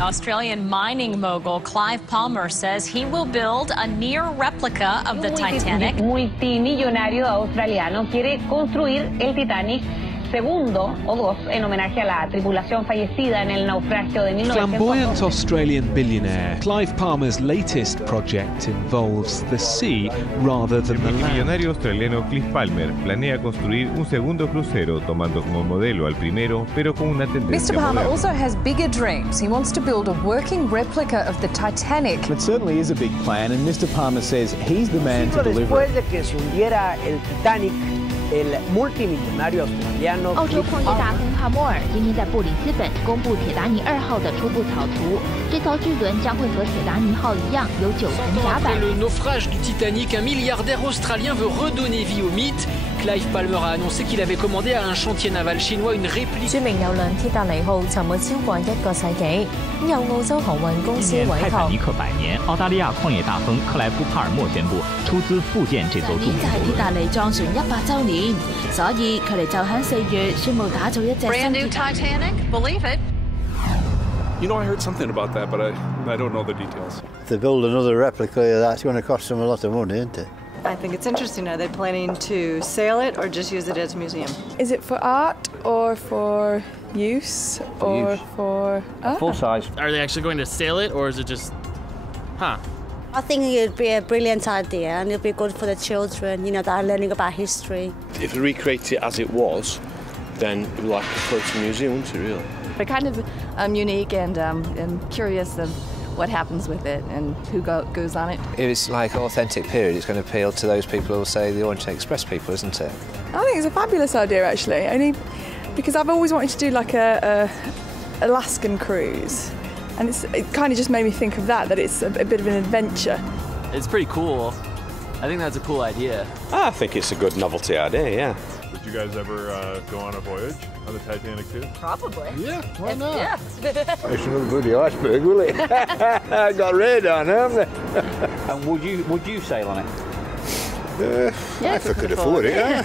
Australian mining mogul Clive Palmer says he will build a near replica of the Titanic. Multimillonario australiano quiere construir el Titanic segundo o dos en homenaje a la tripulación fallecida en el naufragio de 1900. Flamboyant Australian billionaire Clive Palmer's latest project involves the sea rather than the land. El millonario australiano Clive Palmer planea construir un segundo crucero tomando como modelo al primero, pero con una tendencia Mr. Palmer moderna. also has bigger dreams. He wants to build a working replica of the Titanic. It certainly is a big plan, and Mr. Palmer says he's the man to deliver Después it. de que se hundiera el Titanic, el multimillonario australiano 澳洲矿业大亨帕默尔今天在布里斯本公布铁达尼2号的初步草图。这艘巨轮将会和铁达尼号一样有9层甲板。 Après le naufrage du Titanic, un milliardaire australien veut redonner vie au mythe. Clive Palmer a annoncé qu'il avait commandé à un chantier naval chinois une réplique. 著名郵輪鐵達尼號沉沒超過1個世紀，由澳洲航運公司委託。泰坦尼克100年，澳大利亞礦業大亨克萊夫·帕爾默宣布出資復建這艘著名郵輪。就係鐵達尼撞船100週年，所以佢哋就喺4月宣布打造一隻 Brand new Titanic, believe it. You know, I heard something about that, but I don't know the details. If they build another replica of that, it's going to cost them a lot of money, isn't it? I think it's interesting. Are they planning to sail it or just use it as a museum? Is it for art or for use or for... Full size. Are they actually going to sail it, or is it just... Huh. I think it'd be a brilliant idea, and it'd be good for the children, you know, that are learning about history. If they recreate it as it was, then it would like a floating museum, wouldn't it, really? They're kind of unique and curious of what happens with it and who goes on it. If it's like authentic period, it's going to appeal to those people who will say the Orient Express people, isn't it? I think it's a fabulous idea, actually, only because I've always wanted to do like a Alaskan cruise, and it kind of just made me think of that it's a bit of an adventure. It's pretty cool. I think that's a cool idea. I think it's a good novelty idea, yeah. Would you guys ever go on a voyage on the Titanic too? Probably. Yeah, why not? Yeah. It's another bloody iceberg, will it? I got radar now, haven't they? And would you sail on it? Yeah, if I could afford it, yeah.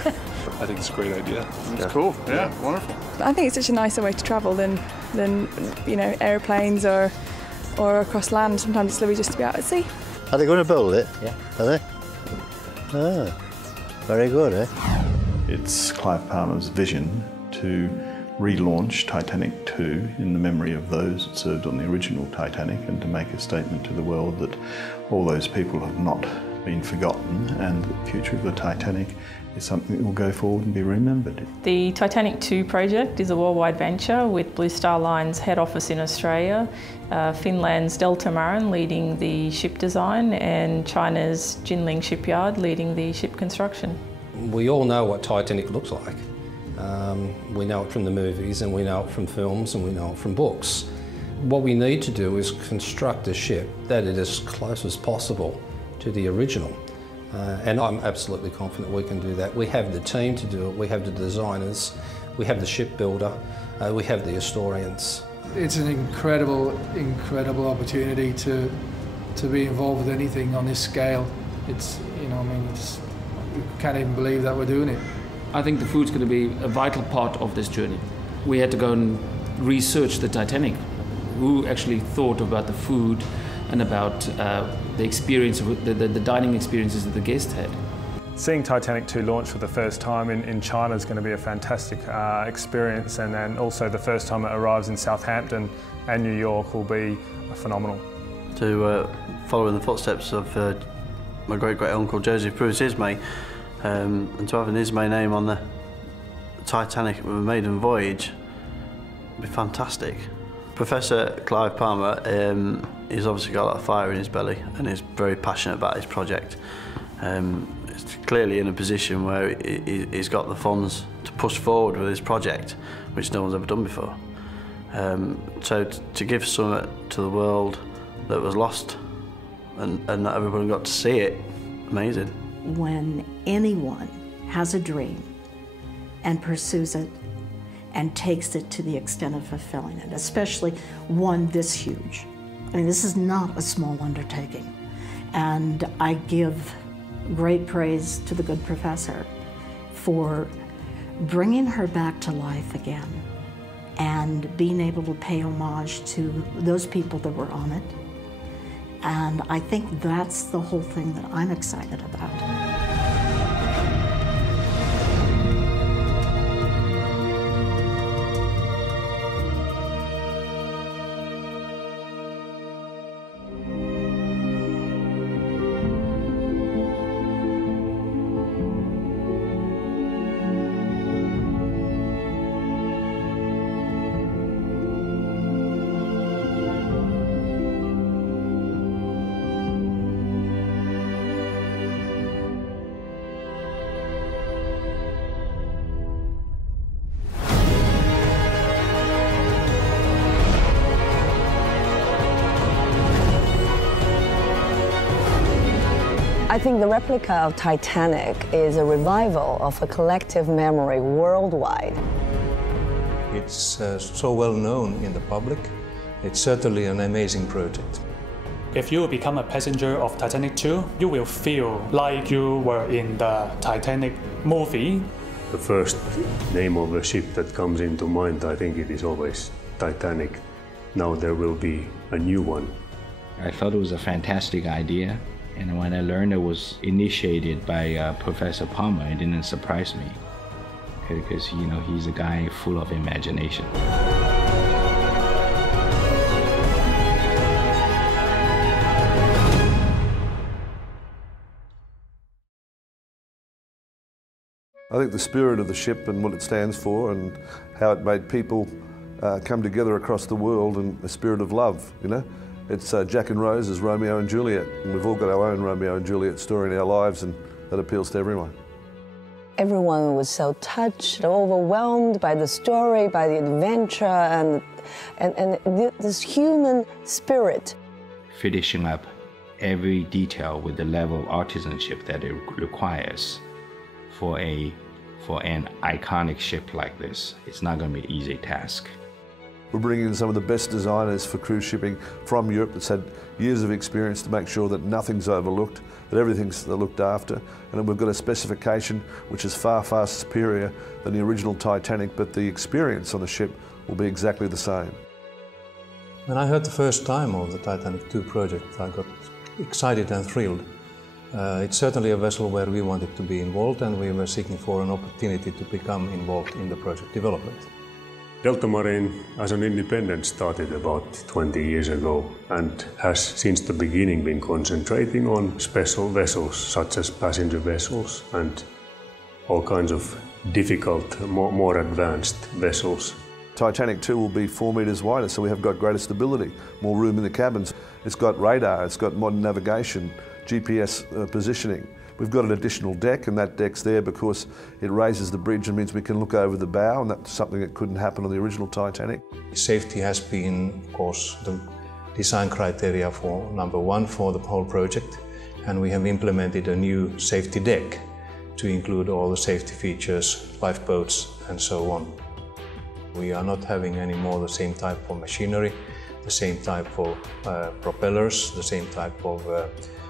I think it's a great idea. It's cool. Yeah, wonderful. I think it's such a nicer way to travel than you know, aeroplanes or across land. Sometimes it's lovely just to be out at sea. Are they going to build it? Yeah. Are they? Ah, very good, eh? It's Clive Palmer's vision to relaunch Titanic 2 in the memory of those that served on the original Titanic, and to make a statement to the world that all those people have not been forgotten, and the future of the Titanic is something that will go forward and be remembered. The Titanic 2 project is a worldwide venture with Blue Star Line's head office in Australia, Finland's Delta Marin leading the ship design, and China's Jinling shipyard leading the ship construction. We all know what Titanic looks like. We know it from the movies, and we know it from films, and we know it from books. What we need to do is construct a ship that is as close as possible to the original. And I'm absolutely confident we can do that. We have the team to do it, we have the designers, we have the shipbuilder, we have the historians. It's an incredible opportunity to be involved with anything on this scale. It's, you know, I mean, we can't even believe that we're doing it. I think the food's going to be a vital part of this journey. We had to go and research the Titanic. Who actually thought about the food and about the experience, the dining experiences that the guests had. Seeing Titanic 2 launch for the first time in China is going to be a fantastic experience, and then also the first time it arrives in Southampton and New York will be phenomenal. To follow in the footsteps of my great-great-uncle Joseph Bruce Ismay, and to have an Ismay name on the Titanic with a maiden voyage would be fantastic. Professor Clive Palmer, he's obviously got a lot of fire in his belly and is very passionate about his project. He's clearly in a position where he's got the funds to push forward with his project, which no one's ever done before. So to give something to the world that was lost and not everyone got to see it, amazing. When anyone has a dream and pursues it and takes it to the extent of fulfilling it, especially one this huge. I mean, this is not a small undertaking. And I give great praise to the good professor for bringing her back to life again and being able to pay homage to those people that were on it. And I think that's the whole thing that I'm excited about. I think the replica of Titanic is a revival of a collective memory worldwide. It's so well known in the public. It's certainly an amazing project. If you become a passenger of Titanic 2, you will feel like you were in the Titanic movie. The first name of a ship that comes into mind, I think it is always Titanic. Now there will be a new one. I thought it was a fantastic idea. And when I learned it was initiated by Professor Palmer, it didn't surprise me, because you know he's a guy full of imagination. I think the spirit of the ship and what it stands for and how it made people come together across the world, and a spirit of love, you know. It's Jack and Rose's Romeo and Juliet, and we've all got our own Romeo and Juliet story in our lives, and that appeals to everyone. Everyone was so touched, overwhelmed by the story, by the adventure, and this human spirit. Finishing up every detail with the level of artisanship that it requires for an iconic ship like this. It's not going to be an easy task. We're bringing in some of the best designers for cruise shipping from Europe that's had years of experience to make sure that nothing's overlooked, that everything's looked after, and we've got a specification which is far, far superior than the original Titanic, but the experience on the ship will be exactly the same. When I heard the first time of the Titanic 2 project, I got excited and thrilled. It's certainly a vessel where we wanted to be involved, and we were seeking for an opportunity to become involved in the project development. Delta Marine as an independent started about 20 years ago and has since the beginning been concentrating on special vessels such as passenger vessels and all kinds of difficult, more advanced vessels. Titanic 2 will be 4 metres wider, so we have got greater stability, more room in the cabins. It's got radar, it's got modern navigation, GPS positioning. We've got an additional deck, and that deck's there because it raises the bridge and means we can look over the bow, and that's something that couldn't happen on the original Titanic. Safety has been, of course, the design criteria for #1 for the whole project, and we have implemented a new safety deck to include all the safety features, lifeboats and so on. We are not having any more the same type of machinery, the same type of propellers, the same type of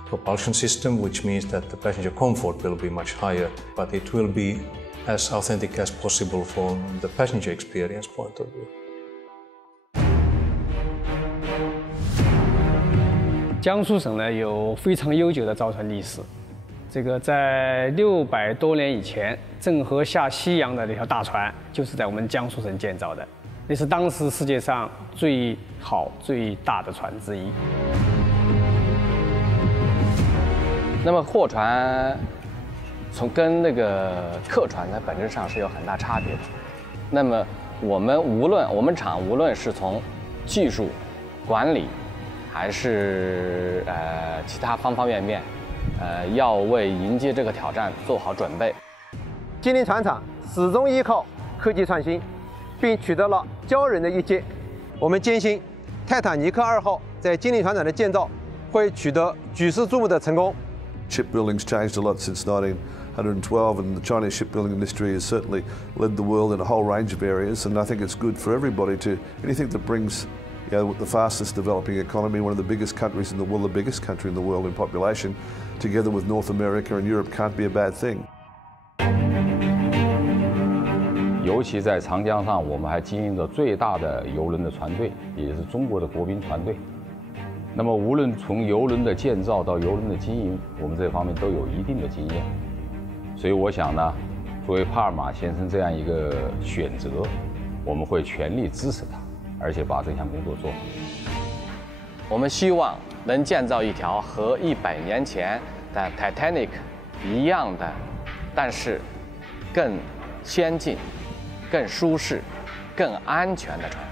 propulsion system, which means that the passenger comfort will be much higher, but it will be as authentic as possible from the passenger experience point of view. 江苏省呢有非常悠久的造船历史，这个在600多年以前，郑和下西洋的那条大船就是在我们江苏省建造的，那是当时世界上最好最大的船之一。那么货船跟那个客船呢本质上是有很大差别的。那么我们厂无论是从技术、管理，还是其他方方面面，要为迎接这个挑战做好准备。金陵船厂始终依靠科技创新，并取得了骄人的一击。我们坚信，泰坦尼克2号在金陵船厂的建造会取得举世瞩目的成功。Shipbuilding's changed a lot since 1912, and the Chinese shipbuilding industry has certainly led the world in a whole range of areas. And I think it's good for everybody to anything that brings, the fastest developing economy, one of the biggest countries in the world, the biggest country in the world in population, together with North America and Europe, can't be a bad thing. 尤其在长江上，我们还经营着最大的邮轮的船队，也就是中国的国宾船队。那么，无论从邮轮的建造到邮轮的经营，我们这方面都有一定的经验。所以，我想呢，作为帕尔马先生这样一个选择，我们会全力支持他，而且把这项工作做好。我们希望能建造一条和100年前的 Titanic 一样的，但是更先进、更舒适、更安全的船。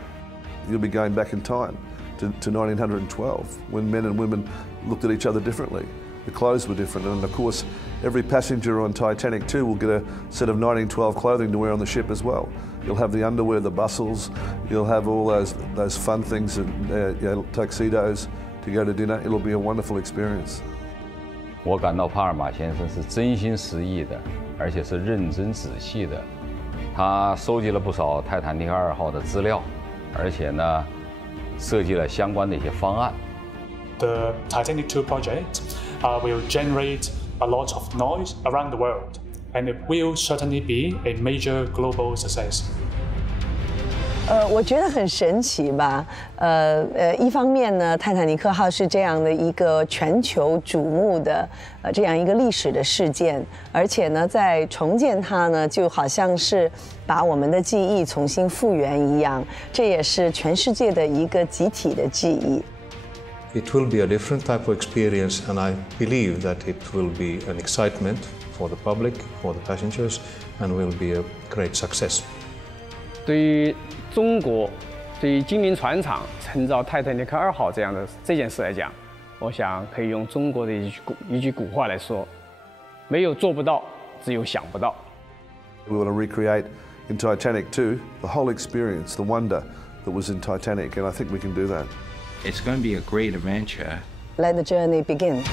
You'll be going back in time to 1912, when men and women looked at each other differently. The clothes were different, and of course, every passenger on Titanic 2 will get a set of 1912 clothing to wear on the ship as well. You'll have the underwear, the bustles, you'll have all those fun things, tuxedos to go to dinner. It'll be a wonderful experience. 我感到帕尔马先生是真心实意的，而且是认真仔细的。他收集了不少泰坦尼克2号的资料，而且呢，设计了相关的一些方案。The Titanic 2 project will generate a lot of noise around the world, and it will certainly be a major global success. 我觉得很神奇吧。一方面呢，泰坦尼克号是这样的一个全球瞩目的这样一个历史的事件，而且呢，在重建它呢，就好像是把我们的记忆重新复原一样，这也是全世界的一个集体的记忆。It will be a different type of experience, and I believe that it will be an excitement for the public, for the passengers, and will be a great success. 对于中国，对于金陵船厂承造泰坦尼克2号这件事来讲，我想可以用中国的一句古话来说：没有做不到，只有想不到。We want to recreate in Titanic 2 the whole experience, the wonder that was in Titanic, and I think we can do that. It's going to be a great adventure. Let the journey begin.